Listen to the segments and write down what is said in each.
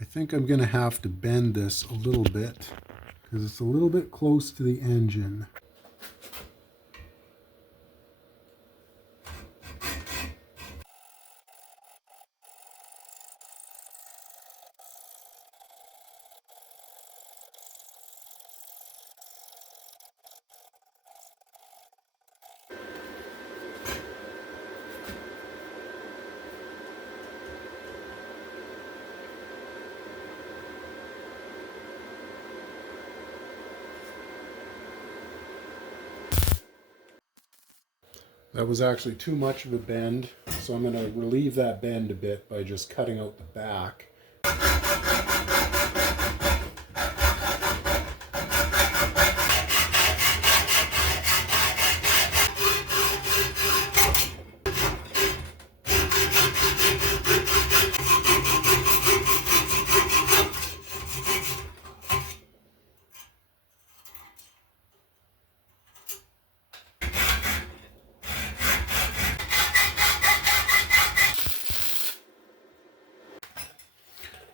I think I'm going to have to bend this a little bit because it's a little bit close to the engine. That was actually too much of a bend, so I'm going to relieve that bend a bit by just cutting out the back.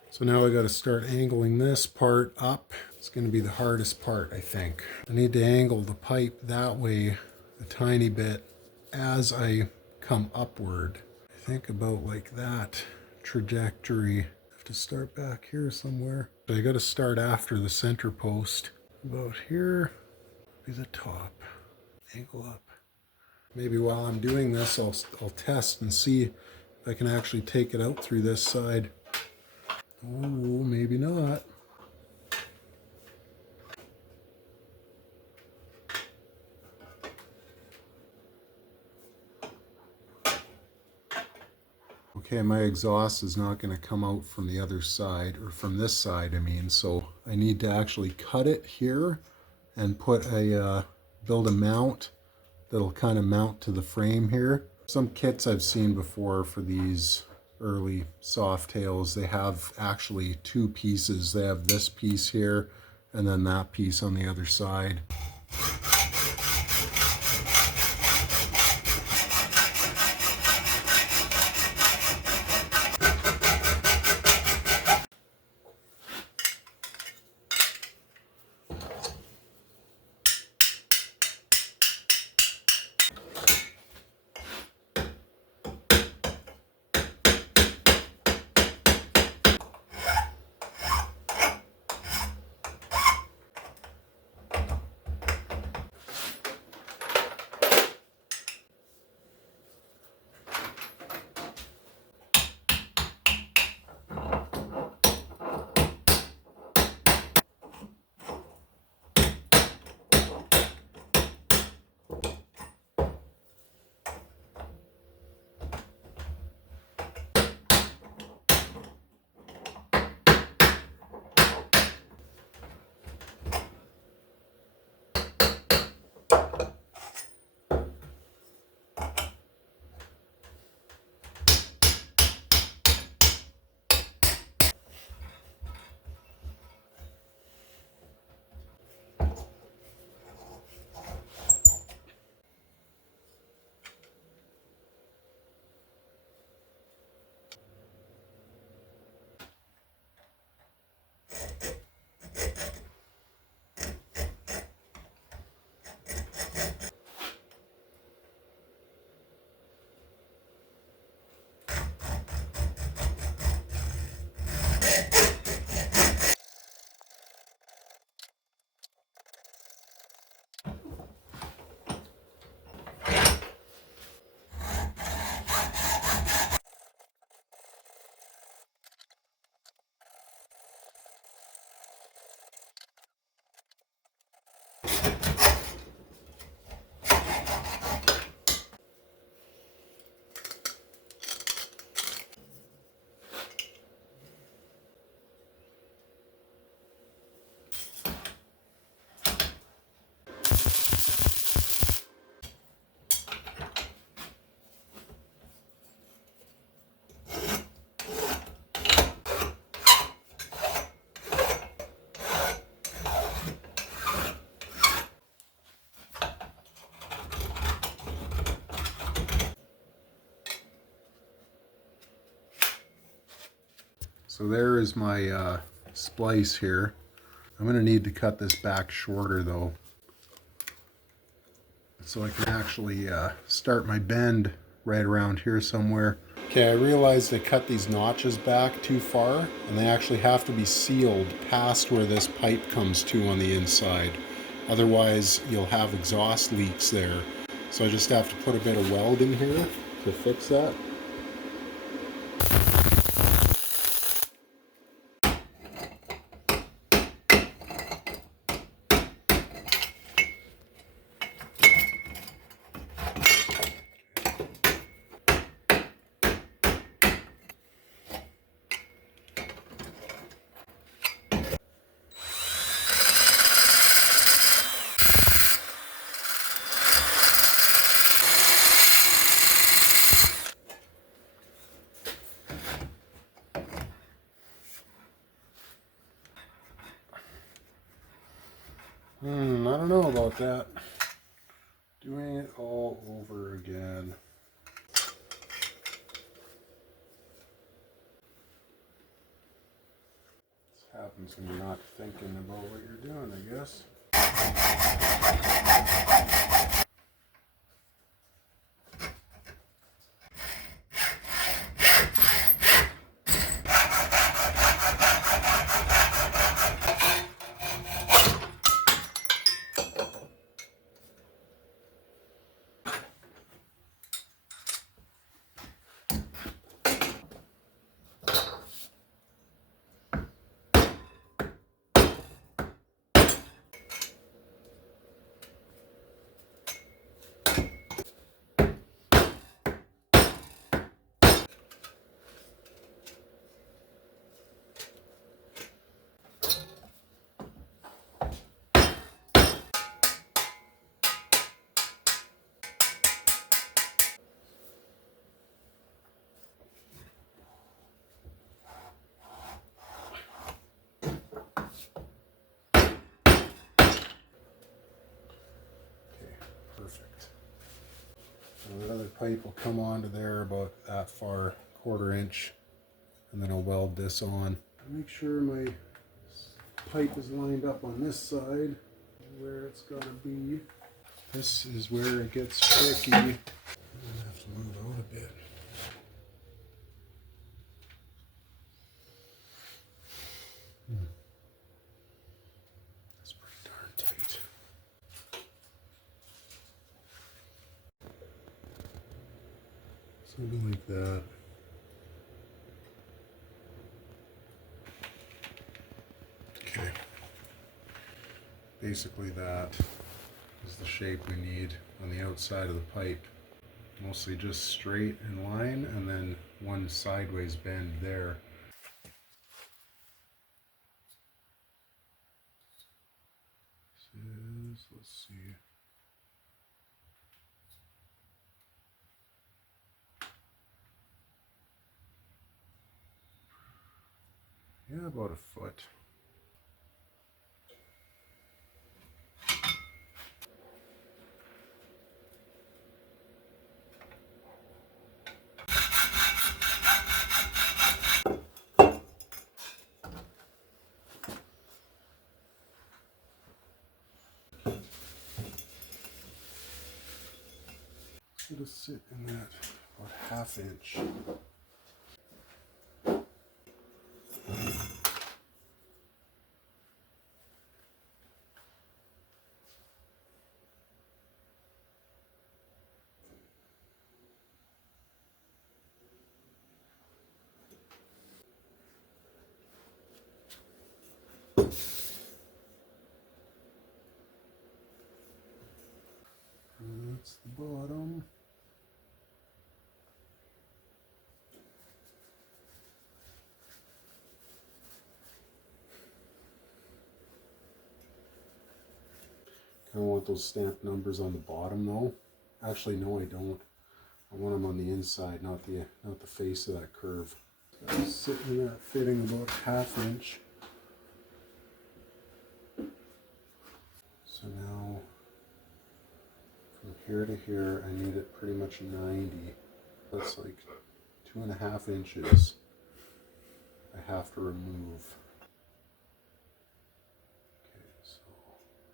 So now I got to start angling this part up. It's going to be the hardest part, I think. I need to angle the pipe that way a tiny bit as I come upward. I think about like that trajectory. I have to start back here somewhere. So I got to start after the center post. About here be the top. Angle up. Maybe while I'm doing this, I'll test and see if I can actually take it out through this side. Oh, maybe not. Okay, my exhaust is not going to come out from the other side, or from this side, I mean, so I need to actually cut it here and put build a mount that'll kind of mount to the frame here. Some kits I've seen before for these early Softails, they have actually two pieces. They have this piece here and then that piece on the other side. So there is my splice here. I'm going to need to cut this back shorter though, so I can actually start my bend right around here somewhere. Okay, I realized I cut these notches back too far, and they actually have to be sealed past where this pipe comes to on the inside. Otherwise, you'll have exhaust leaks there. So I just have to put a bit of welding here to fix that. I don't know about that. Doing it all over again. This happens when you're not thinking about what you're doing, I guess. Perfect. Now that other pipe will come onto there about that far, 1/4 inch, and then I'll weld this on. Make sure my pipe is lined up on this side, where it's got to be. This is where it gets tricky. I'm going to have to move out a bit. That's pretty darn tight. Something like that. Okay. Basically that is the shape we need on the outside of the pipe. Mostly just straight in line and then one sideways bend there. Let's see. Yeah, about a foot. It'll sit in that about 1/2 inch. That's the bottom. I want those stamped numbers on the bottom though. Actually, no, I don't. I want them on the inside, not the face of that curve. So it's sitting in that fitting about 1/2 inch. So now from here to here, I need it pretty much 90. That's like 2.5 inches. I have to remove. Okay, so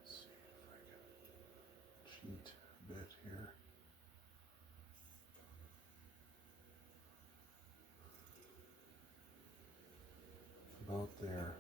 let's see if I can cheat a bit here. About there.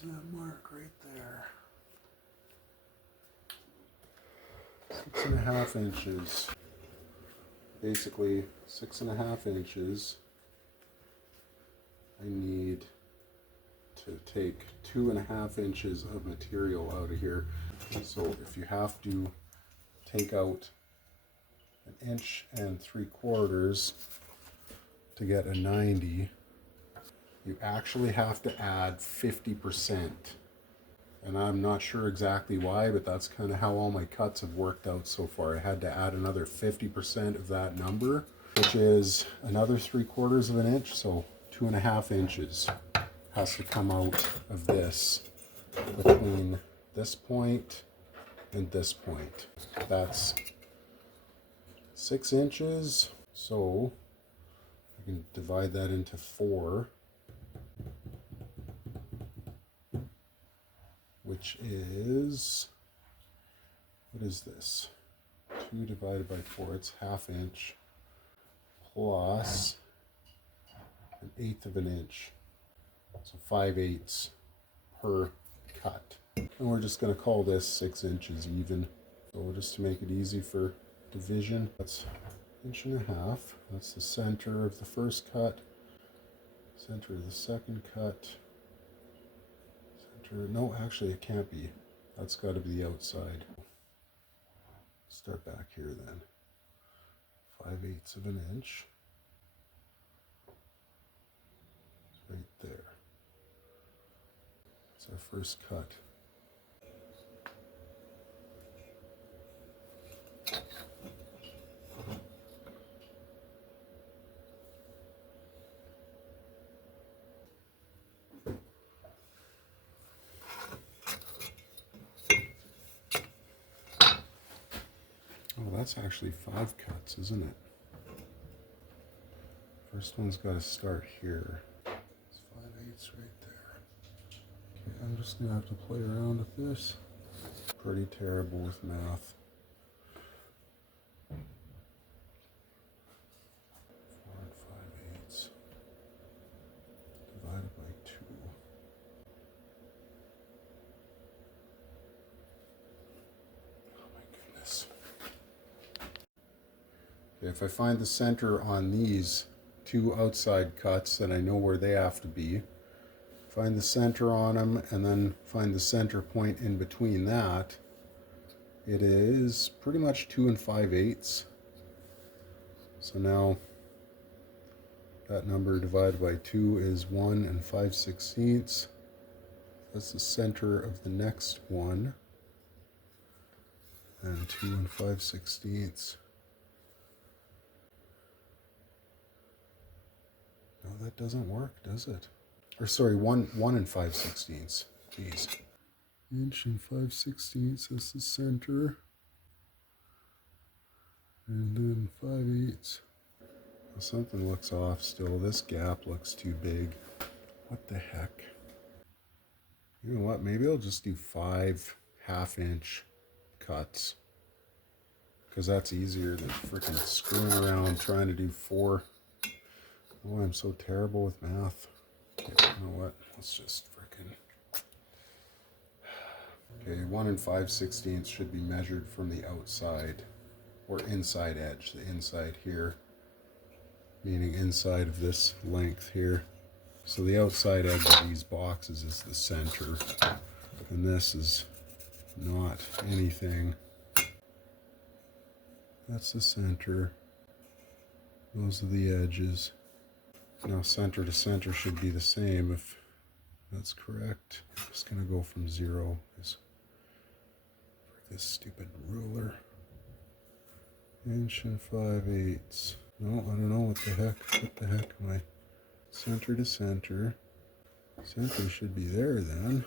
There's that mark right there. 6.5 inches. Basically 6.5 inches. I need to take 2.5 inches of material out of here. So if you have to take out 1 3/4 inches to get a 90, you actually have to add 50%. And I'm not sure exactly why, but that's kind of how all my cuts have worked out so far. I had to add another 50% of that number, which is another 3/4 inch, so 2.5 inches has to come out of this between this point and this point. That's 6 inches, so I can divide that into 4, which is, what is this? 2 divided by 4, it's 1/2 inch plus 1/8 inch. So 5/8 per cut. And we're just going to call this 6 inches even. So just to make it easy for division, that's 1.5 inches. That's the center of the first cut, center of the second cut. No, actually it can't be. That's got to be the outside. Start back here then. 5/8 inch. It's right there. It's our first cut. Oh, that's actually 5 cuts, isn't it? First one's got to start here. It's 5/8 right there. Okay, I'm just going to have to play around with this. Pretty terrible with math. 4 5/8 divided by 2. Oh my goodness. Okay, if I find the center on these 2 outside cuts, then I know where they have to be. Find the center on them, and then find the center point in between that. It is pretty much 2 5/8. So now that number divided by 2 is 1 5/16. That's the center of the next one. And 2 5/16. No, that doesn't work, does it? Or sorry, 1 5/16. Jeez. 1 5/16, that's the center. And then 5/8. Well, something looks off still. This gap looks too big. What the heck? You know what? Maybe I'll just do 5 1/2 inch cuts. Because that's easier than freaking screwing around trying to do 4. Oh, I'm so terrible with math. Okay, you know what? Let's just freaking... Okay, 1 5/16 should be measured from the outside, or inside edge, the inside here, meaning inside of this length here. So the outside edge of these boxes is the center, and this is not anything. That's the center. Those are the edges. Now center to center should be the same. If That's correct. I'm just going to go from 0. This stupid ruler. Inch and 5/8. No, I don't know what the heck. What the heck am I? Center to center. Center should be there then.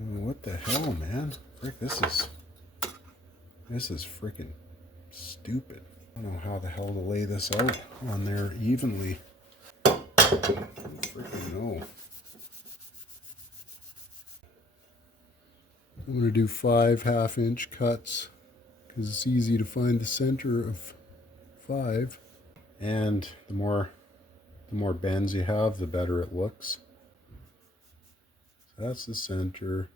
Oh, what the hell, man? Frick, this is freaking stupid. I don't know how the hell to lay this out on there evenly. I don't freaking know. I'm going to do 5 half-inch cuts because it's easy to find the center of 5. And the more bends you have, the better it looks. So that's the center.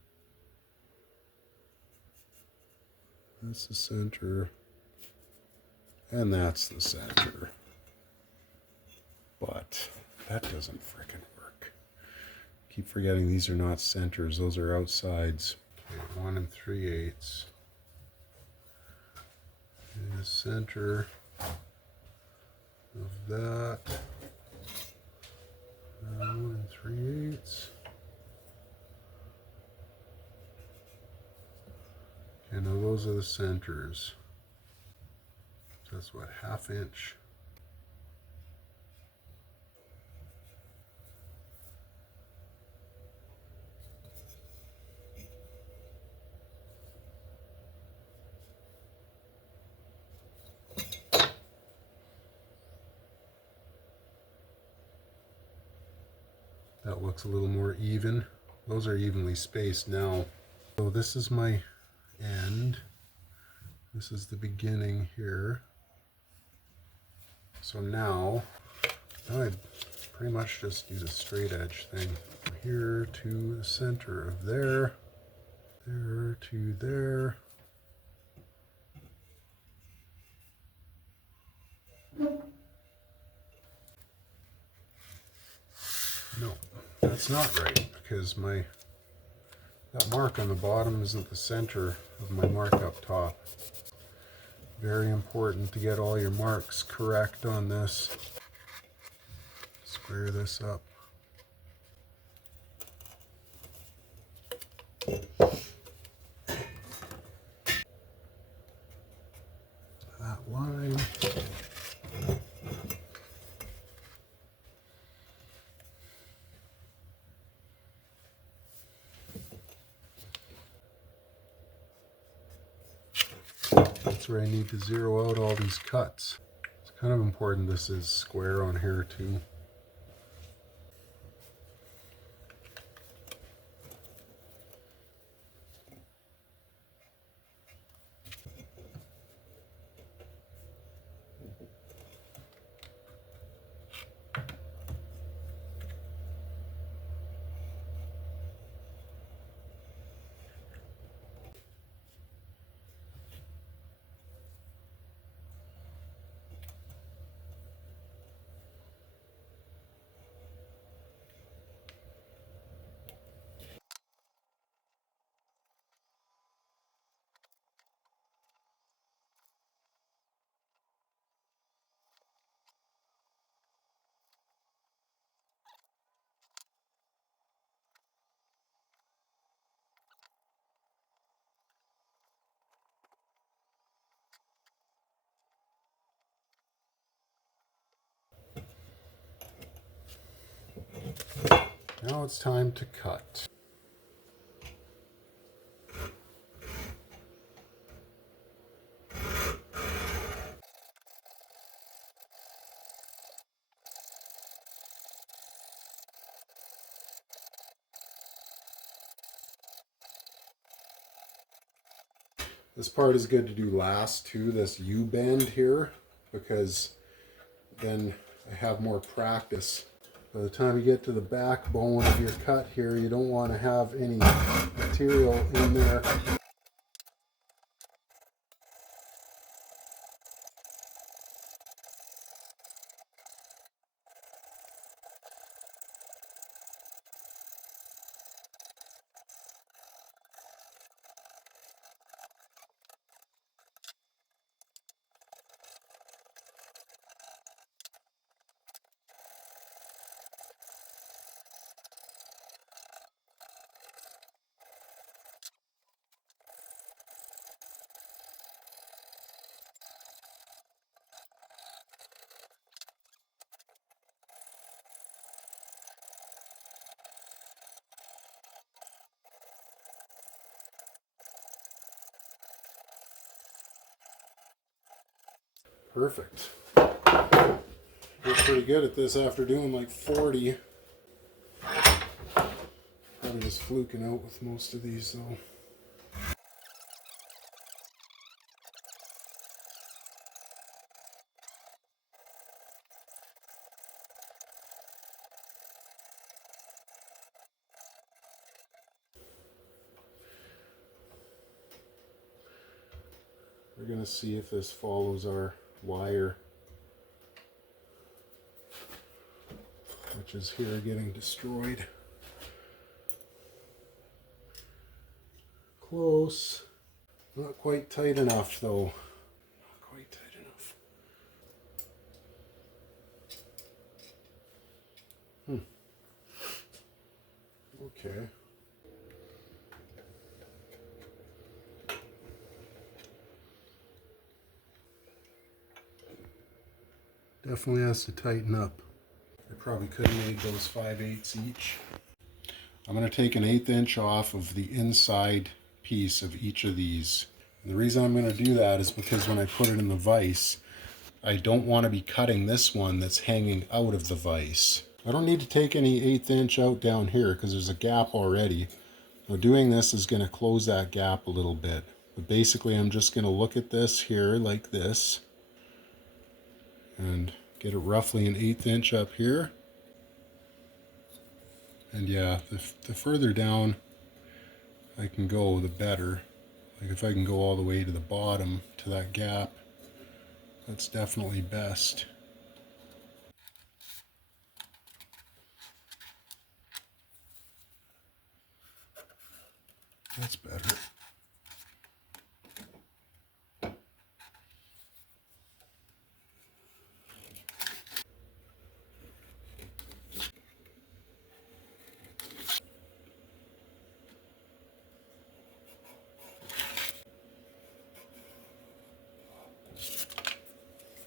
That's the center. And that's the center. But that doesn't frickin' work. Keep forgetting these are not centers, those are outsides. Okay, 1 3/8. And the center of that. 1 3/8. Okay, now those are the centers. So that's what, ½ inch. That looks a little more even. Those are evenly spaced now. So this is my end. This is the beginning here. So now I pretty much just use a straight edge thing. From here to the center of there. There to there. No, that's not right because that mark on the bottom isn't the center of my mark up top. Very important to get all your marks correct on this. Square this up. That line. That's where I need to zero out all these cuts. It's kind of important this is square on here too. Now it's time to cut. This part is good to do last too, this U-bend here, because then I have more practice. By the time you get to the backbone of your cut here, you don't want to have any material in there. Perfect. We're pretty good at this after doing like 40. Probably just fluking out with most of these though. We're going to see if this follows our wire, which is here getting destroyed. Close. Not quite tight enough though. Not quite tight enough. Okay. Definitely has to tighten up. I probably could have made those 5/8 each. I'm going to take an 1/8 inch off of the inside piece of each of these. And the reason I'm going to do that is because when I put it in the vise, I don't want to be cutting this one that's hanging out of the vise. I don't need to take any 1/8 inch out down here because there's a gap already. Now doing this is going to close that gap a little bit. But basically I'm just going to look at this here like this and get it roughly an 1/8 inch up here. And yeah, the further down I can go, the better. Like if I can go all the way to the bottom to that gap, that's definitely best. That's better.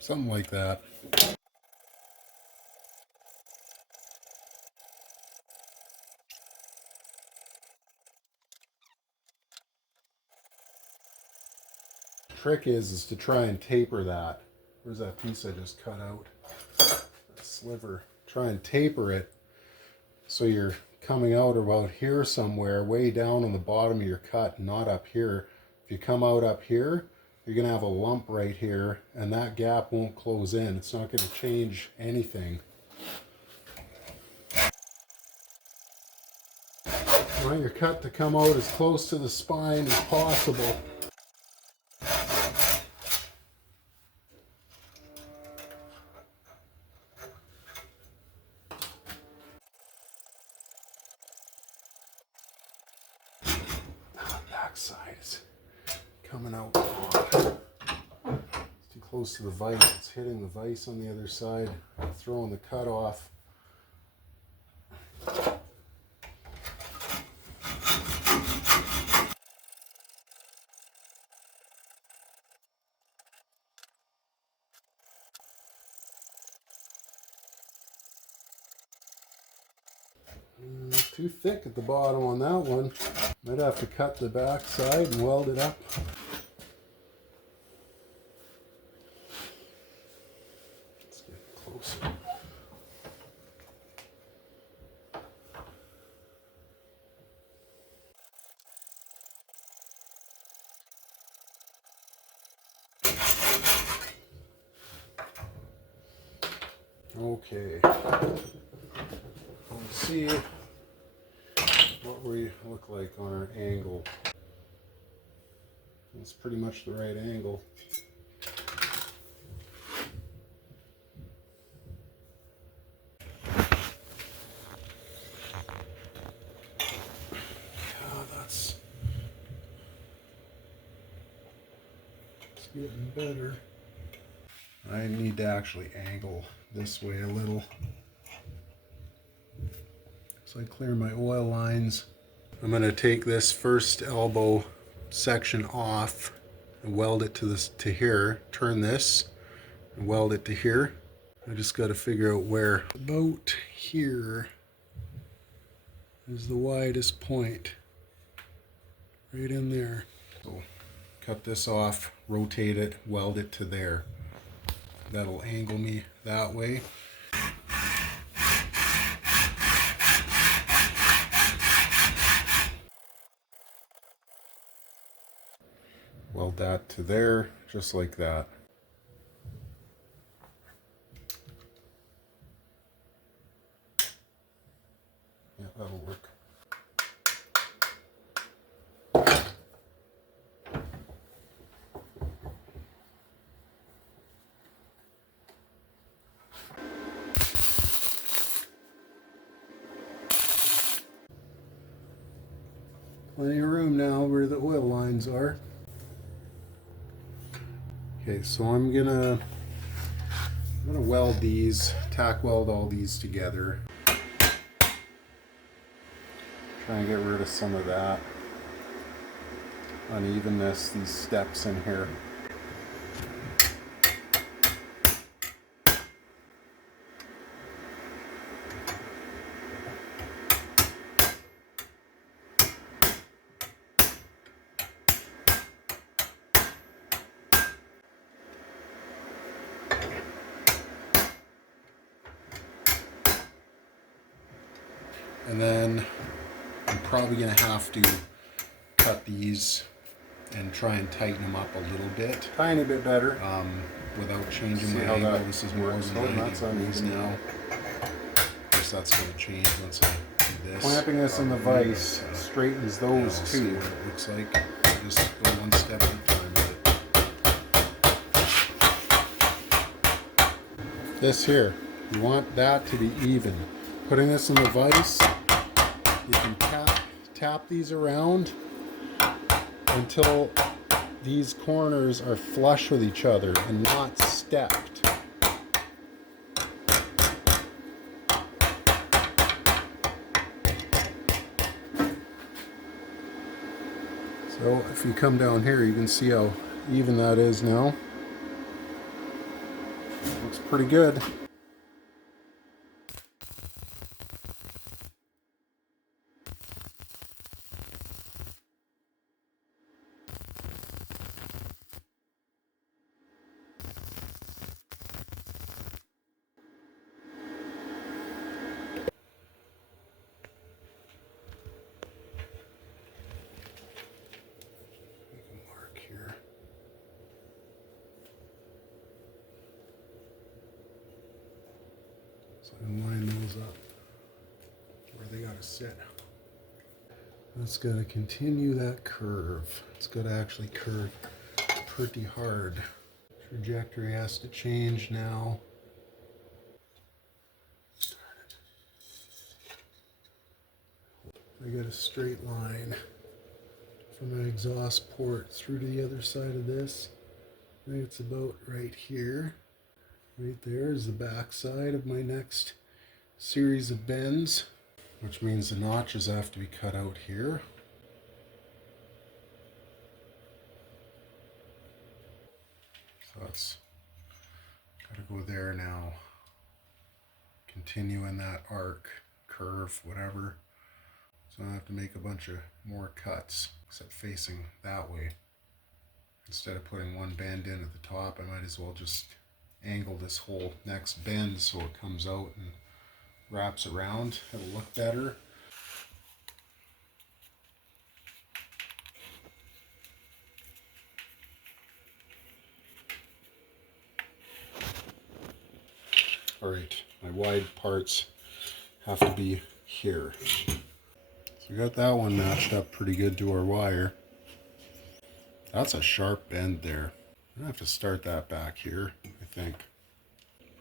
Something like that. The trick is to try and taper that. Where's that piece I just cut out? That sliver. Try and taper it so you're coming out about here somewhere, way down on the bottom of your cut, not up here. If you come out up here, you're going to have a lump right here, and that gap won't close in. It's not going to change anything. You want your cut to come out as close to the spine as possible. Backside is coming out. It's too close to the vise. It's hitting the vise on the other side, throwing the cut off. Too thick at the bottom on that one. Might have to cut the back side and weld it up. Let's get closer. Okay. Let's see what we look like on our angle. It's pretty much the right angle. That's getting better. I need to actually angle this way a little so I clear my oil lines. I'm going to take this first elbow section off and weld it to here. Turn this and weld it to here. I just got to figure out where. About here is the widest point. Right in there. So cut this off, rotate it, weld it to there. That'll angle me that way. Weld that to there, just like that. Yeah, that'll work. Plenty of room now where the oil lines are. Okay, so I'm gonna weld these, tack weld all these together. Try and get rid of some of that unevenness, these steps in here. And then I'm probably going to have to cut these and try and tighten them up a little bit. Tiny bit better. Without changing my angle. This is more than 90 degrees now. Of course that's going to change once I do this. Clamping this in the vise straightens those too. See what it looks like. Just go one step at a time with it. This here, you want that to be even. Putting this in the vise, you can tap these around until these corners are flush with each other and not stepped. So if you come down here, you can see how even that is now. Looks pretty good. And line those up where they gotta sit. It's gotta continue that curve. It's gotta actually curve pretty hard. Trajectory has to change now. I got a straight line from an exhaust port through to the other side of this. I think it's about right here. Right there is the back side of my next series of bends, which means the notches have to be cut out here. So it's got to go there now. Continue in that arc, curve, whatever. So I have to make a bunch of more cuts, except facing that way. Instead of putting one bend in at the top, I might as well just angle this whole next bend so it comes out and wraps around. It'll look better. All right, my wide parts have to be here. So we got that one matched up pretty good to our wire. That's a sharp bend there. I'm gonna have to start that back here, I think.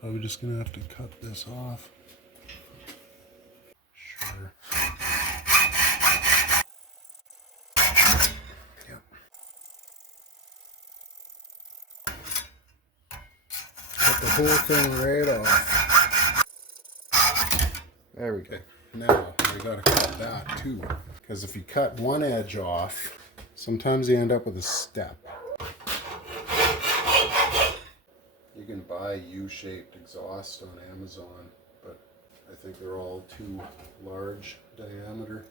Probably just gonna have to cut this off. Sure. Yep. Cut the whole thing right off. There we go. Now we gotta cut that too, because if you cut one edge off, sometimes you end up with a step. You can buy U-shaped exhaust on Amazon, but I think they're all too large diameter.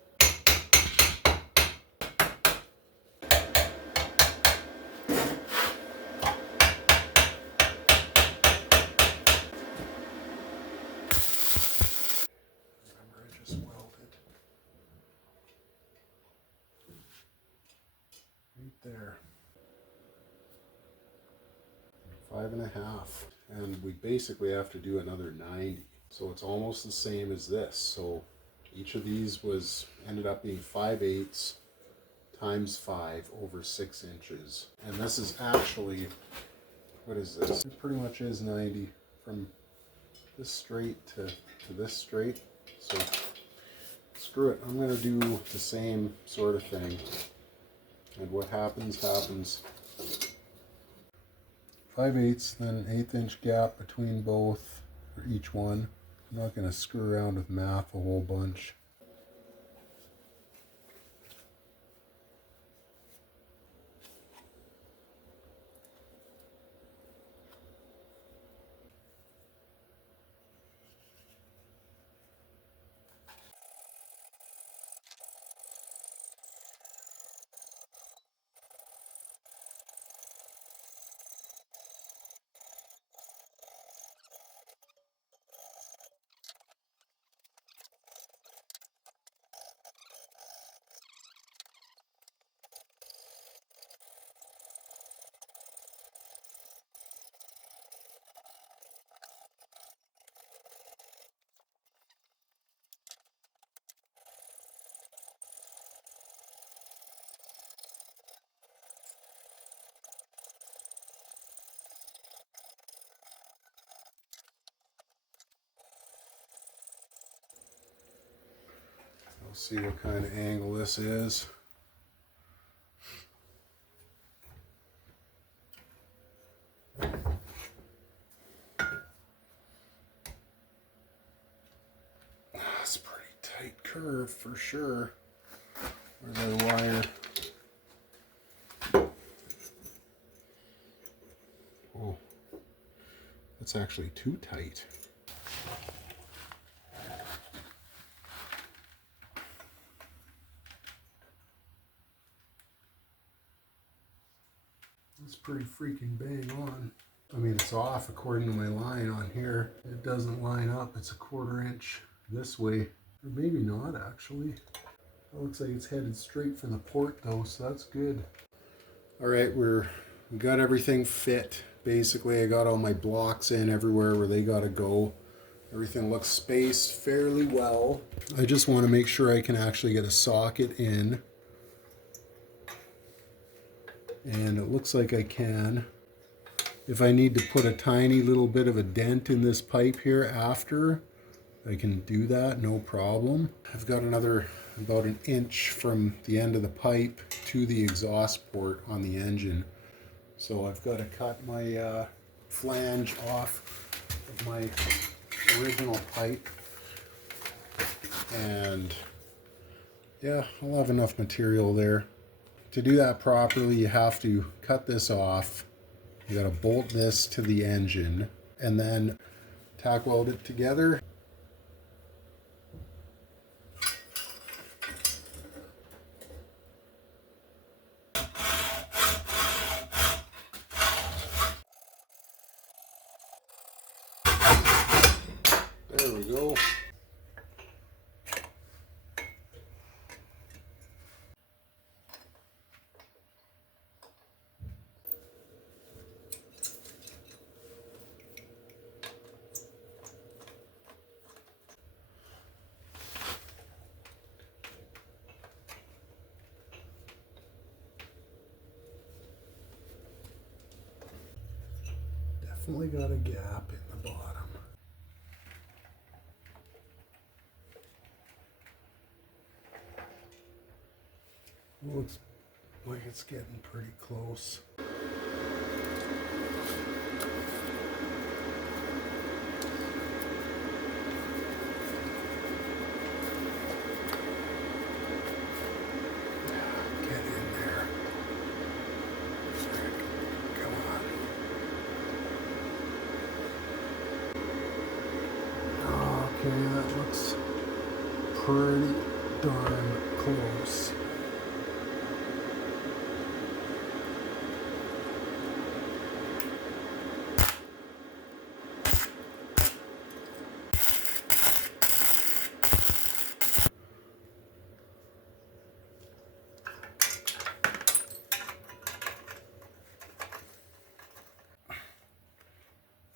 there. 5.5. And we basically have to do another 90. So it's almost the same as this. So each of these ended up being 5/8 times 5 over 6 inches. And this is actually, what is this? It pretty much is 90 from this straight to this straight. So screw it, I'm going to do the same sort of thing. And what happens, happens. 5/8, then 1/8 inch gap between both, for each one. I'm not going to screw around with math a whole bunch. We'll see what kind of angle this is. That's a pretty tight curve for sure. Where's our wire? Oh, that's actually too tight. It's pretty freaking bang on. I mean, it's off according to my line on here. It doesn't line up. It's a 1/4 inch this way. Or maybe not, actually. It looks like it's headed straight for the port though, so that's good. All right, we got everything fit. Basically, I got all my blocks in everywhere where they gotta go. Everything looks spaced fairly well. I just want to make sure I can actually get a socket in. And it looks like I can. If I need to put a tiny little bit of a dent in this pipe here after, I can do that, no problem. I've got another about 1 inch from the end of the pipe to the exhaust port on the engine. So I've got to cut my flange off of my original pipe. And yeah, I'll have enough material there. To do that properly, you have to cut this off. You got to bolt this to the engine and then tack weld it together. There we go. Definitely got a gap in the bottom. Looks like it's getting pretty close. Get in there. Frick. Come on. Okay, that looks pretty darn close.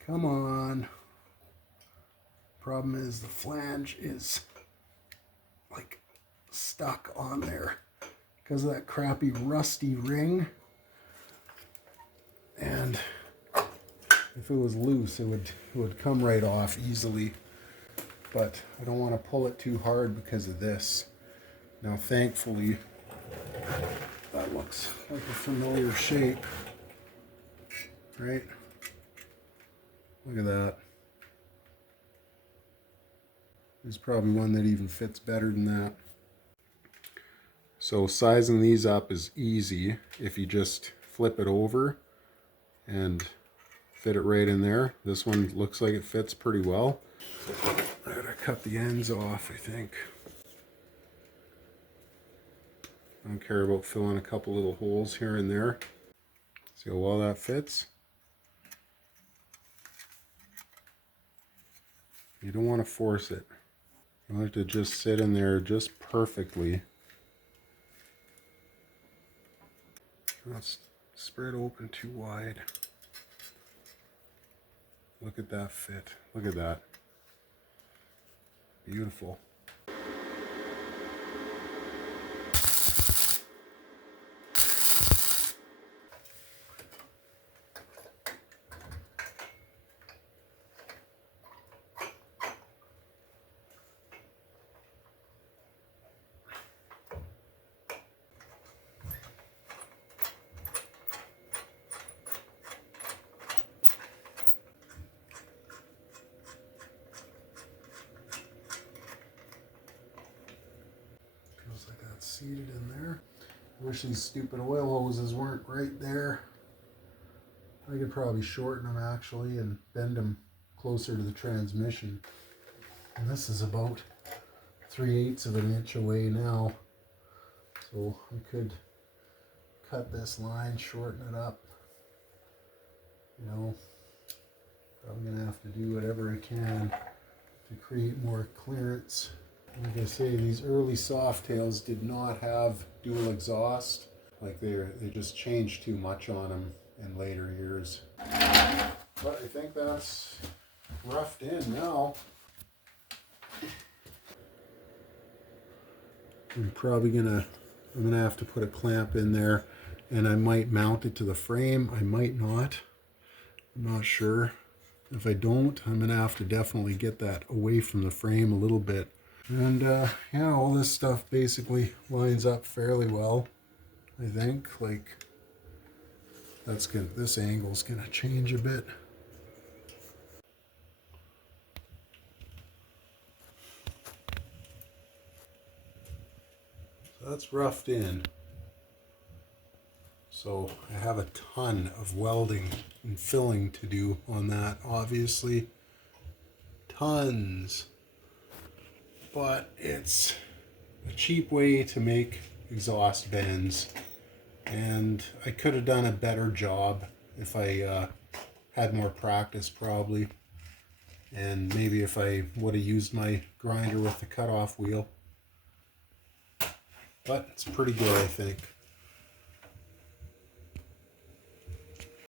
Come on. Problem is the flange is like stuck on there because of that crappy rusty ring. And if it was loose, it would come right off easily. But I don't want to pull it too hard because of this. Now, thankfully, that looks like a familiar shape, right? Look at that. There's probably one that even fits better than that. So sizing these up is easy if you just flip it over and fit it right in there. This one looks like it fits pretty well. I gotta cut the ends off, I think. I don't care about filling a couple little holes here and there. See how well that fits? You don't want to force it. You want it to just sit in there just perfectly. Not spread open too wide. Look at that fit. Look at that. Beautiful. Feels like that's seated in there. I wish these stupid oil hoses weren't right there. I could probably shorten them actually and bend them closer to the transmission. And this is about 3/8 of an inch away now. So I could cut this line, shorten it up. You know, probably gonna have to do whatever I can to create more clearance. Like I say, these early Softails did not have dual exhaust. Like they just changed too much on them in later years. But I think that's roughed in now. I'm gonna have to put a clamp in there, and I might mount it to the frame. I might not. I'm not sure. If I don't, I'm gonna have to definitely get that away from the frame a little bit. And yeah, all this stuff basically lines up fairly well. I think this angle's gonna change a bit. So that's roughed in. So I have a ton of welding and filling to do on that, obviously. Tons. But it's a cheap way to make exhaust bends. And I could have done a better job if I had more practice probably. And maybe if I would have used my grinder with the cutoff wheel. But it's pretty good, I think.